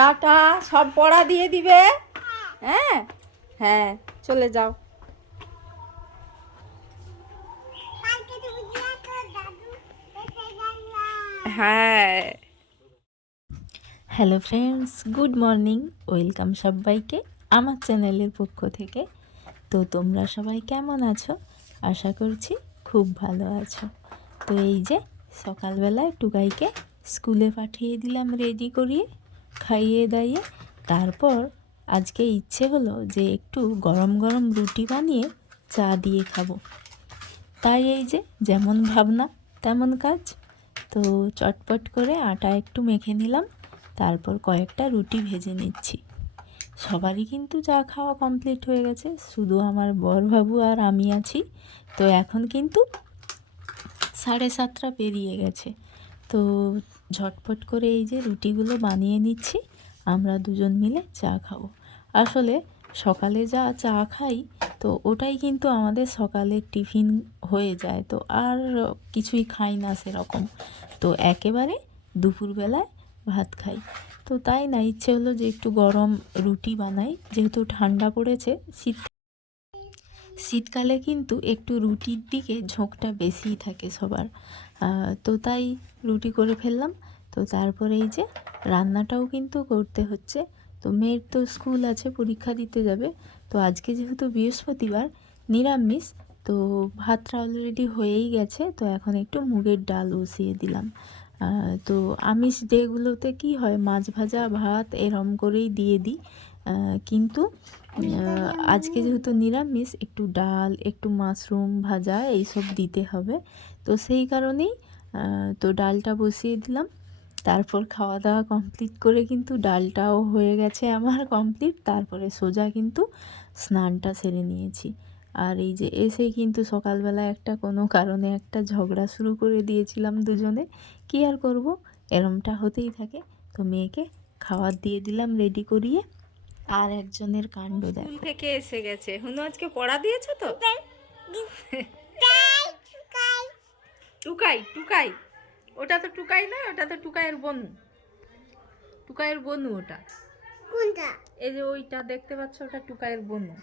Tata, সব পড়া দিয়ে দিবে। হ্যাঁ হ্যাঁ, চলে যাও। হ্যাঁ, hello friends, good morning. Welcome সবাইকে আমার চ্যানেলের পক্ষ থেকে। তো তোমরা সবাই কেমন আছো? আশা করছি খুব ভালো আছো। তো এই যে সকালবেলায় টুকাইকে স্কুলে পাঠিয়ে দিলাম রেডি করিয়ে, খাইয়ে দাইয়ে। তারপর আজকে ইচ্ছে হলো যে একটু গরম গরম রুটি বানিয়ে চা দিয়ে খাবো। তাই এই যে যেমন ভাবনা তেমন কাজ। তো চটপট করে আটা একটু মেখে নিলাম, তারপর কয়েকটা রুটি ভেজে নিচ্ছি। সবারই কিন্তু চা খাওয়া কমপ্লিট হয়ে গেছে, শুধু আমার বরবাবু আর আমি আছি। তো এখন কিন্তু 7:30 পেরিয়ে গেছে। তো ঝটপট করে এই যে রুটিগুলো বানিয়ে নিচ্ছি, আমরা দুজন মিলে চা খাবো। আসলে সকালে যা চা খাই, তো ওটাই কিন্তু আমাদের সকালের টিফিন হয়ে যায়। তো আর কিছুই খাই না সেরকম। তো একেবারে দুপুরবেলায় ভাত খাই। তো তাই না, ইচ্ছে হলো যে একটু গরম রুটি বানাই, যেহেতু ঠান্ডা পড়েছে। শীতকালে কিন্তু একটু রুটির দিকে ঝোঁকটা বেশিই থাকে সবার। তো তাই রুটি করে ফেললাম। তো তারপরে এই যে রান্নাটাও কিন্তু করতে হচ্ছে। তো মেয়ের তো স্কুল আছে, পরীক্ষা দিতে যাবে। তো আজকে যেহেতু বৃহস্পতিবার, নিরামিষ। তো ভাতটা অলরেডি হয়েই গেছে, তো এখন একটু মুগের ডাল বসিয়ে দিলাম। তো আমিষ ডেগুলোতে কি হয়, মাছ ভাজা ভাত এরম করেই দিয়ে দিই। কিন্তু আজকে যেহেতু নিরামিষ, একটু ডাল, একটু মাশরুম ভাজা এইসব দিতে হবে। তো সেই কারণেই তো ডালটা বসিয়ে দিলাম। তারপর খাওয়া দাওয়া কমপ্লিট করে কিন্তু ডালটাও হয়ে গেছে আমার কমপ্লিট। তারপরে সোজা কিন্তু স্নানটা সেরে নিয়েছি। আর এই যে এসেই কিন্তু সকালবেলা একটা কোনো কারণে একটা ঝগড়া শুরু করে দিয়েছিলাম দুজনে। কী আর করব, এরমটা হতেই থাকে। তো মেয়েকে খাবার দিয়ে দিলাম রেডি করিয়ে। আর একজনের কাণ্ড দেখো, স্কুল থেকে এসে গেছে। হুনু আজকে পড়া দিয়েছো তো? টুকাই টুকাই, ওটা তো টুকাই নয়, ওটা তো টুকাইয়ের বনু। টুকাইয়ের বনু ওটা। কোনটা? এই যে ওইটা দেখতে পাচ্ছ, ওটা টুকাইয়ের বনু।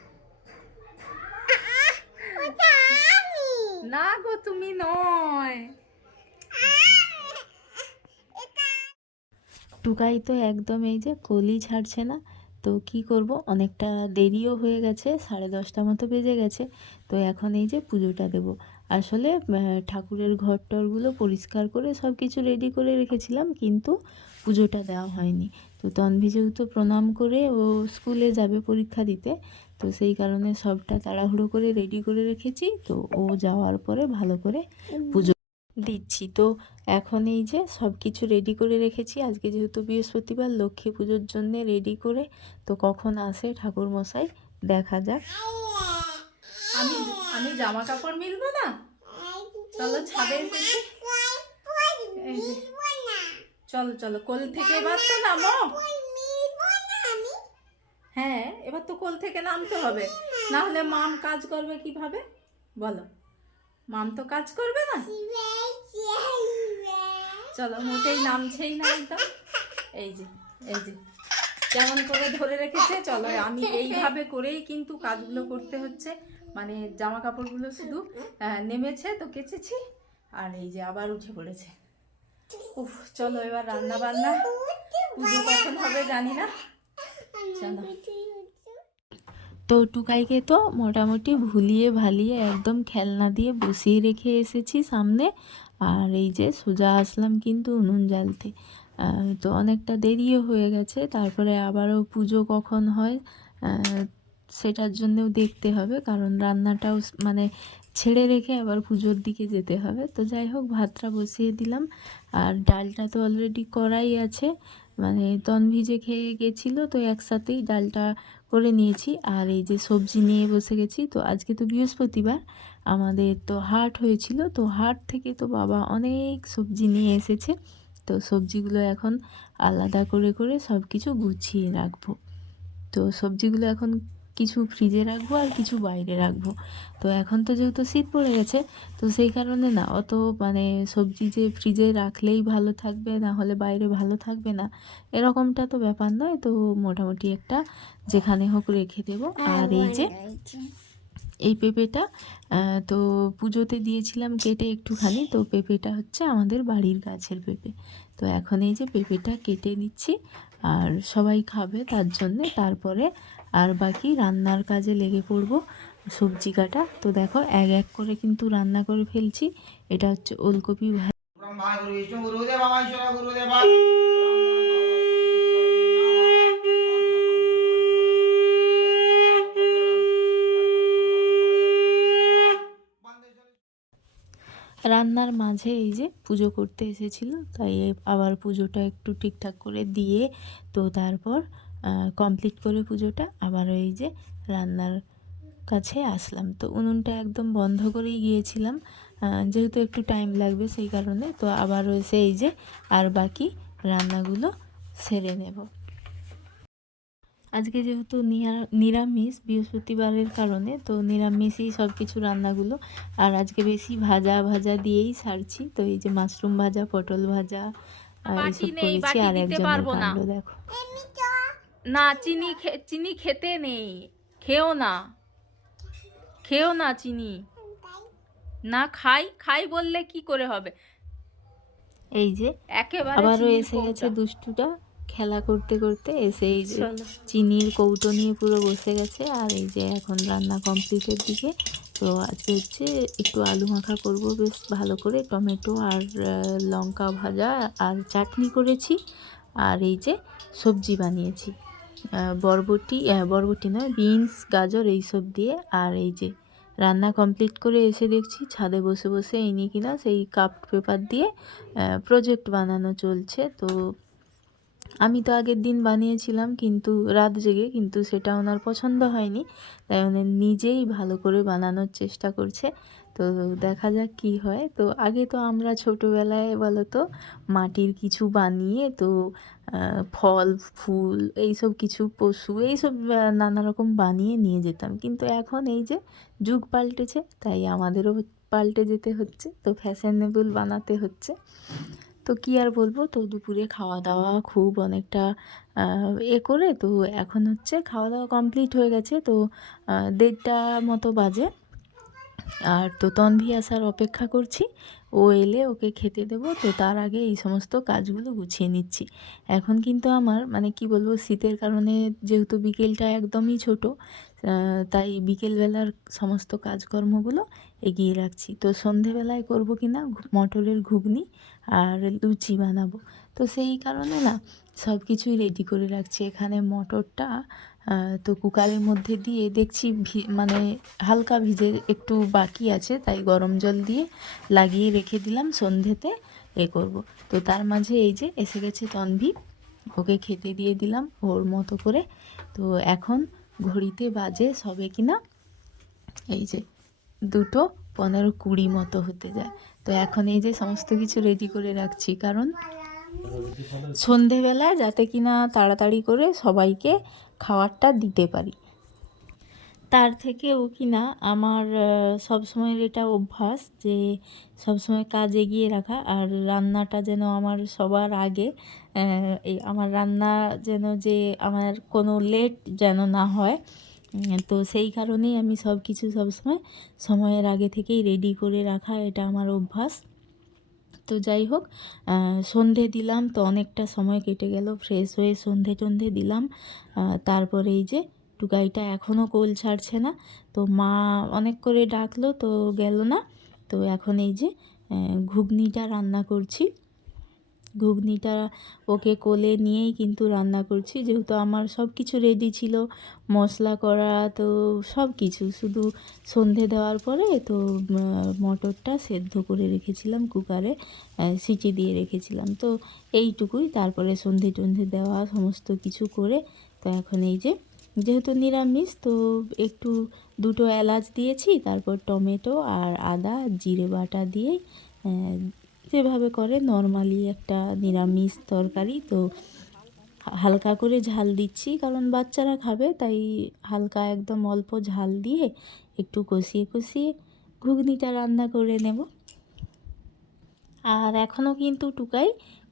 না গো, তুমি নয়। টুকাই তো একদম এই যে কলি ছাড়ছে না। তো কি করব, অনেকটা দেরিও হয়ে গেছে, 10:30 মতো বেজে গেছে। তো এখন এই যে পুজোটা দেব। আসলে ঠাকুরের ঘর টরগুলো পরিষ্কার করে সব কিছু রেডি করে রেখেছিলাম, কিন্তু পুজোটা দেওয়া হয়নি। তো তন্বী যেহেতু প্রণাম করে ও স্কুলে যাবে পরীক্ষা দিতে, তো সেই কারণে সবটা তাড়াহুড়ো করে রেডি করে রেখেছি। তো ও যাওয়ার পরে ভালো করে পুজো দিচ্ছি। তো এখন এই যে সব কিছু রেডি করে রেখেছি। আজকে যেহেতু বৃহস্পতিবার, লক্ষ্মী পুজোর জন্যে রেডি করে। তো কখন আসে ঠাকুর মশাই দেখা যাক। আমি আমি জামা কাপড় মিলবো না, চলো ছাদে এসেছি। এই যে চলো চলো, কোল থেকে এবার তো নামো। হ্যাঁ, এবার তো কোল থেকে নামতে হবে, না হলে মাম কাজ করবে কিভাবে বলো? মাম তো কাজ করবে না। চলো, মোটেই নামছেই না একদম। এই যে এই যে কেমন করে ধরে রেখেছে। চলো, আমি এইভাবে করেই কিন্তু কাজগুলো করতে হচ্ছে। মানে জামা কাপড়গুলো শুধু নেমেছে তো কেচেছি, আর এই যে আবার উঠে পড়েছে। উফ, চলো এবার রান্না বান্না। পুজো কখন হবে জানি না। চলো। তো টুকাইকে তো মোটামুটি ভুলিয়ে ভালিয়ে একদম খেলনা দিয়ে বসিয়ে রেখে এসেছি সামনে। আর এই যে সোজা আসলাম কিন্তু উনুন জ্বালতে। তো অনেকটা দেরিও হয়ে গেছে। তারপরে আবারও পুজো কখন হয় সেটার জন্যেও দেখতে হবে, কারণ রান্নাটাও মানে ছেড়ে রেখে আবার পুজোর দিকে যেতে হবে। তো যাই হোক, ভাতটা বসিয়ে দিলাম। আর ডালটা তো অলরেডি করাই আছে, মানে তন্বী যে খেয়ে গেছিলো, তো একসাথেই ডালটা করে নিয়েছি। আর এই যে সবজি নিয়ে বসে গেছি। তো আজকে তো বৃহস্পতিবার, আমাদের তো হাট হয়েছিল। তো হাট থেকে তো বাবা অনেক সবজি নিয়ে এসেছে। তো সবজিগুলো এখন আলাদা করে করে সব কিছু গুছিয়ে রাখবো। তো সবজিগুলো এখন কিছু ফ্রিজে রাখবো আর কিছু বাইরে রাখবো। তো এখন তো যেহেতু শীত পড়ে গেছে, তো সেই কারণে না অত মানে সবজি যে ফ্রিজে রাখলেই ভালো থাকবে, না হলে বাইরে ভালো থাকবে না, এরকমটা তো ব্যাপার নয়। তো মোটামুটি একটা যেখানে হোক রেখে দেবো। আর এই যে এই পেঁপেটা তো পুজোতে দিয়েছিলাম কেটে একটুখানি। তো পেঁপেটা হচ্ছে আমাদের বাড়ির গাছের পেঁপে। তো এখন এই যে পেঁপেটা কেটে নিচ্ছি, আর সবাই খাবে তার জন্যে। তারপরে আর বাকি রান্নার কাজে লেগে পড়বো, সবজি কাটা। তো দেখো এক এক করে কিন্তু রান্না করে ফেলছি। এটা হচ্ছে ওলকপি ভাজা। রান্নার মাঝে এই যে পুজো করতে এসেছিল, তাই আবার পুজোটা একটু ঠিকঠাক করে দিয়ে তো তারপর কমপ্লিট করে পুজোটা আবার এই যে রান্নার কাছে আসলাম। তো উনুনটা একদম বন্ধ করেই গিয়েছিলাম, যেহেতু একটু টাইম লাগবে সেই কারণে। তো আবার এসে এই যে আর বাকি রান্নাগুলো সেরে নেব। আজকে যেহেতু নিরামিষ, বৃহস্পতিবারের কারণে তো নিরামিষই সব কিছু রান্নাগুলো। আর আজকে বেশি ভাজা ভাজা দিয়েই সারছি। তো এই যে মাশরুম ভাজা, পটল ভাজা এইসব করেছি। আর একজনের কাণ্ড দেখো, না চিনি খেতে নেই, খেও না, খেও না চিনি। না খাই বললে কি করে হবে। এই যে একেবারে আবারও এসে গেছে দুষ্টুটা, খেলা করতে করতে এসে এই যে চিনির কৌটো নিয়ে পুরো বসে গেছে। আর এই যে এখন রান্না কমপ্লিটের দিকে। তো আজকে হচ্ছে একটু আলু মাখা করব বেশ ভালো করে, টমেটো আর লঙ্কা ভাজা আর চাটনি করেছি। আর এই যে সবজি বানিয়েছি বরবটি নয়, বিনস, গাজর এইসব দিয়ে। আর এই যে রান্না কমপ্লিট করে এসে দেখছি ছাদে বসে বসে ইনি কিনা সেই কাপ পেপার দিয়ে প্রজেক্ট বানানো চলছে। তো আমি তো আগের দিন বানিয়েছিলাম কিন্তু রাত জেগে, কিন্তু সেটা ওনার পছন্দ হয়নি, তাই উনি নিজেই ভালো করে বানানোর চেষ্টা করছে। তো দেখা যাক কি হয়। তো আগে তো আমরা ছোটোবেলায় বলো তো মাটির কিছু বানিয়ে তো ফল ফুল এইসব কিছু পশু এইসব নানা রকম বানিয়ে নিয়ে যেতাম, কিন্তু এখন এই যে যুগ পাল্টেছে, তাই আমাদেরও পাল্টে যেতে হচ্ছে, তো ফ্যাশনেবল বানাতে হচ্ছে। তো কী আর বলবো। তো দুপুরে খাওয়া দাওয়া খুব অনেকটা করে তো এখন হচ্ছে খাওয়া দাওয়া কমপ্লিট হয়ে গেছে। তো 1:30 মতো বাজে। আর তো তন্ভি আসার অপেক্ষা করছি, ও এলে ওকে খেতে দেবো। তো তার আগে এই সমস্ত কাজগুলো গুছিয়ে নিচ্ছি। এখন কিন্তু আমার মানে কি বলবো, শীতের কারণে যেহেতু বিকেলটা একদমই ছোট, তাই বিকেলবেলার সমস্ত কাজকর্মগুলো এগিয়ে রাখছি। তো সন্ধেবেলায় করবো কি না মটরের ঘুগনি আর লুচি বানাবো। তো সেই কারণে না সব কিছুই রেডি করে রাখছি। এখানে মটরটা তো কুকারের মধ্যে দিয়ে দেখছি মানে হালকা ভিজে একটু বাকি আছে, তাই গরম জল দিয়ে লাগিয়ে রেখে দিলাম, সন্ধেতে করব। তো তার মাঝে এই যে এসে গেছে তন্ভি, ওকে খেতে দিয়ে দিলাম ওর মতো করে। তো এখন ঘড়িতে বাজে সবে কিনা এই যে 2:15-20 মতো হতে যায়। তো এখন এই যে সমস্ত কিছু রেডি করে রাখছি, কারণ সন্ধেবেলা যাতে কিনা তাড়াতাড়ি করে সবাইকে খাবারটা দিতে পারি। তার থেকেও কিনা আমার সবসময়ের এটা অভ্যাস যে সবসময় কাজ এগিয়ে রাখা, আর রান্নাটা যেন আমার সবার আগে। এই আমার রান্না যেন যে আমার কোনো লেট যেন না হয়। তো সেই কারণেই আমি সব কিছু সবসময় সময়ের আগে থেকেই রেডি করে রাখা, এটা আমার অভ্যাস। তো যাই হোক, সন্ধে দিলাম, তো অনেকটা সময় কেটে গেল, ফ্রেশ হয়ে সন্ধে টন্ধে দিলাম। তারপরে এই যে টুকাইটা এখনও কোল ছাড়ছে না। তো মা অনেক করে ডাকলো তো গেল না। তো এখন এই যে ঘুগনিটা রান্না করছি। ঘুগনিটা ওকে কোলে নিয়েই কিন্তু রান্না করছি, যেহেতু আমার সব কিছু রেডি ছিল, মশলা করা, তো সব কিছু শুধু সন্ধে দেওয়ার পরে তো মটরটা সেদ্ধ করে রেখেছিলাম কুকারে, সিটি দিয়ে রেখেছিলাম। তো এইটুকুই, তারপরে সন্ধে টন্ধে দেওয়া সমস্ত কিছু করে। তো এখন এই যে যেহেতু নিরামিষ, তো একটু 2টো এলাচ দিয়েছি, তারপর টমেটো আর আদা জিরে বাটা দিয়ে যেভাবে করে নর্মালি একটা নিরামিষ তরকারি, তো হালকা করে ঝাল দিচ্ছি, কারণ বাচ্চারা খাবে, তাই হালকা একদম অল্প ঝাল দিয়ে একটু কষিয়ে কষিয়ে ঘুগনিটা রান্না করে নেব। আর এখনও কিন্তু টুকাই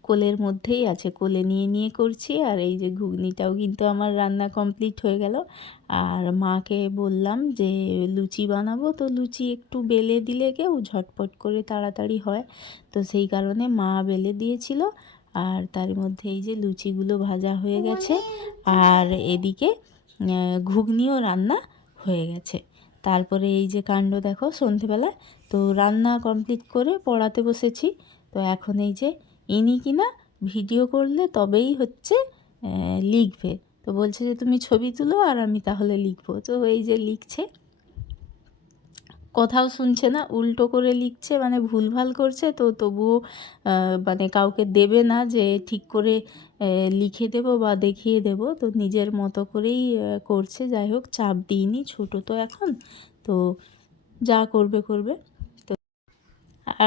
কোলের মধ্যেই আছে, কোলে নিয়ে নিয়ে করছি। আর এই যে ঘুগনিটাও কিন্তু আমার রান্না কমপ্লিট হয়ে গেল। আর মাকে বললাম যে লুচি বানাবো, তো লুচি একটু বেলে দিলে কেউ ঝটপট করে তাড়াতাড়ি হয়, তো সেই কারণে মা বেলে দিয়েছিল। আর তার মধ্যে এই যে লুচিগুলো ভাজা হয়ে গেছে, আর এদিকে ঘুগনিও রান্না হয়ে গেছে। তারপরে এই যে কাণ্ড দেখো, সন্ধেবেলায় তো রান্না কমপ্লিট করে পড়াতে বসেছি। তো এখন এই যে ইনি কিনা ভিডিও করলে তবেই হচ্ছে লিখবে, তো বলছে যে তুমি ছবি তুলো আর আমি তাহলে লিখবো। তো এই যে লিখছে, কথাও শুনছে না, উল্টো করে লিখছে, মানে ভুলভাল করছে। তো তবুও মানে কাউকে দেবে না যে ঠিক করে লিখে দেবো বা দেখিয়ে দেব, তো নিজের মতো করেই করছে। যাই হোক, চাপ দিইনি, ছোটো তো এখন, তো যা করবে করবে। তো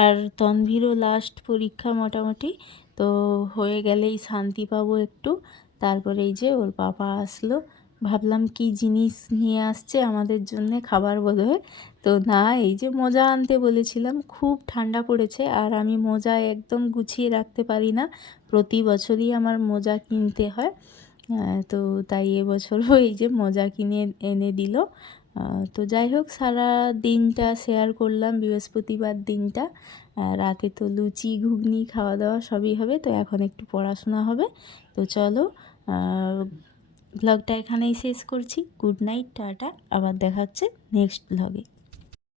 আর তনভিরও লাস্ট পরীক্ষা মোটামুটি, তো হয়ে গেলেই শান্তি পাবো একটু। তারপরে এই যে ওর পাপা আসলো, ভাবলাম কি জিনিস নিয়ে আসছে আমাদের জন্যে, খাবার বোধহয়। তো না, এই যে মোজা আনতে বলেছিলাম, খুব ঠান্ডা পড়েছে আর আমি মোজা একদম গুছিয়ে রাখতে পারি না, প্রতি বছরই আমার মোজা কিনতে হয়। তো তাই এবছরও এই যে মোজা কিনে এনে দিল। তো যাই হোক, সারা দিনটা শেয়ার করলাম, বৃহস্পতিবার দিনটা। রাতে তো লুচি ঘুগনি খাওয়া দাওয়া সবই হবে, তো এখন একটু পড়াশোনা হবে। তো চলো, ব্লগটা এখানেই শেষ করছি। গুড নাইট, টাটা, আবার দেখা হচ্ছে নেক্সট ব্লগে।